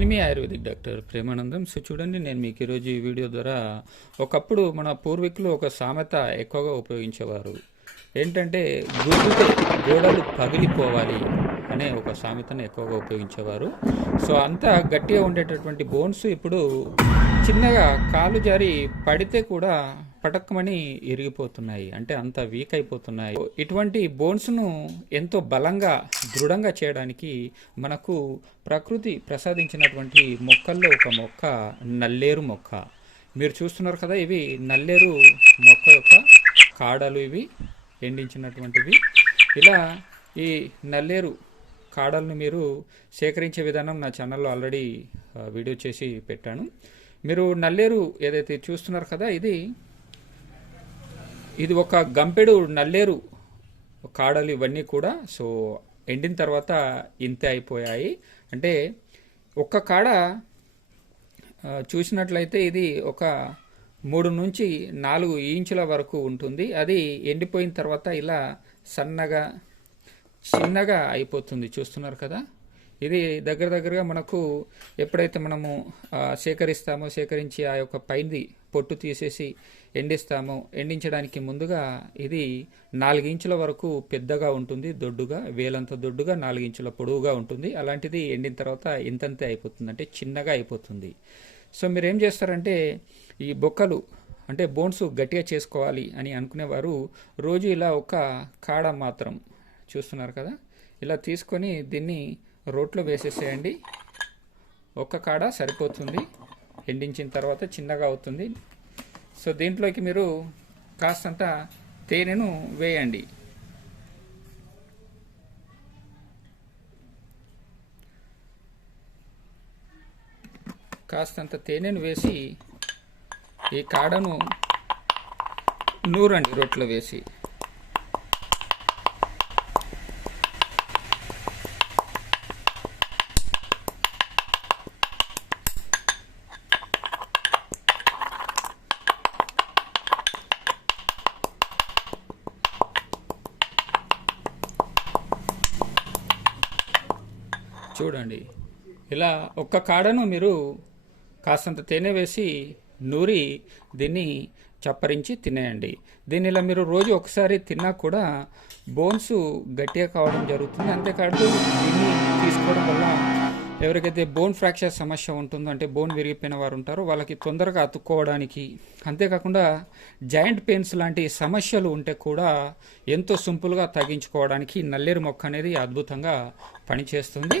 నేను మీ ayurvedic doctor Premanandam. So చూడండి నేను మీకు ఈరోజు ఈ వీడియో ద్వారా ఒకప్పుడు మన పూర్వీకులు ఒక సామెత ఎక్కువగా ఉపయోగించేవారు. ఏంటంటే గుద్దుతే గోడలు పగిలిపోవాలి అనే ఒక సామెతను ఎక్కువగా ఉపయోగించేవారు. సో అంత గట్టిగా ఉండేటటువంటి బోన్స్ ఇప్పుడు చిన్నగా కాలు జారి పడితే కూడా పటక్కమని ఇరిగిపోతున్నాయి అంటే అంత వీక్ అయిపోతున్నాయి. ఇటువంటి బోన్స్ను ఎంతో బలంగా దృఢంగా చేయడానికి మనకు ప్రకృతి ప్రసాదించినటువంటి మొక్కల్లో ఒక మొక్క నల్లేరు మొక్క. మీరు చూస్తున్నారు కదా ఇవి నల్లేరు మొక్క యొక్క కాడలు ఇవి ఎండించినటువంటివి. ఇలా ఈ నల్లేరు కాడలను మీరు సేకరించే విధానం నా ఛానల్లో ఆల్రెడీ వీడియో చేసి పెట్టాను. మీరు నల్లేరు ఏదైతే చూస్తున్నారు కదా ఇది ఇది ఒక గంపెడు నల్లేరు కాడలు ఇవన్నీ కూడా. సో ఎండిన తర్వాత ఇంతే అయిపోయాయి. అంటే ఒక్క కాడ చూసినట్లయితే ఇది ఒక మూడు నుంచి నాలుగు ఇంచుల వరకు ఉంటుంది. అది ఎండిపోయిన తర్వాత ఇలా సన్నగా చిన్నగా అయిపోతుంది. చూస్తున్నారు కదా? ఇది దగ్గర దగ్గరగా మనకు ఎప్పుడైతే మనము సేకరిస్తామో సేకరించి ఆ యొక్క పైంది పొట్టు తీసేసి ఎండిస్తామో ఎండించడానికి ముందుగా ఇది నాలుగించుల వరకు పెద్దగా ఉంటుంది దొడ్డుగా వేలంత దొడ్డుగా నాలుగించుల పొడవుగా ఉంటుంది. అలాంటిది ఎండిన తర్వాత ఇంతంతే అయిపోతుంది అంటే చిన్నగా అయిపోతుంది. సో మీరు ఏం చేస్తారంటే ఈ బొక్కలు అంటే బోన్స్ గట్టిగా చేసుకోవాలి అని అనుకునేవారు. రోజు ఇలా ఒక కాడ మాత్రం చూస్తున్నారు కదా ఇలా తీసుకొని దీన్ని రోట్లో వేసేసేయండి. ఒక్క కాడ సరిపోతుంది. ఎండించిన తర్వాత చిన్నగా అవుతుంది. సో దీంట్లోకి మీరు కాస్తంత తేనెను వేయండి. కాస్తంత తేనెను వేసి ఈ కాడను నూరండి రొట్టెలో వేసి. చూడండి. ఇలా ఒక్క కాడను మీరు కాస్తంత తేనె వేసి నూరి దీన్ని చప్పరించి తినేయండి. దీన్ని ఇలా మీరు రోజు ఒకసారి తిన్నా కూడా బోన్స్ గట్టిగా కావడం జరుగుతుంది. అంతేకాదు దీన్ని తీసుకోవడం వల్ల ఎవరికైతే బోన్ ఫ్రాక్చర్ సమస్య ఉంటుందో అంటే బోన్ విరిగిపోయిన వారు ఉంటారో వాళ్ళకి తొందరగా అతుక్కోవడానికి. అంతేకాకుండా జాయింట్ పెయిన్స్ లాంటి సమస్యలు ఉంటే కూడా ఎంతో సింపుల్గా తగ్గించుకోవడానికి నల్లేరు మొక్క అనేది అద్భుతంగా పనిచేస్తుంది.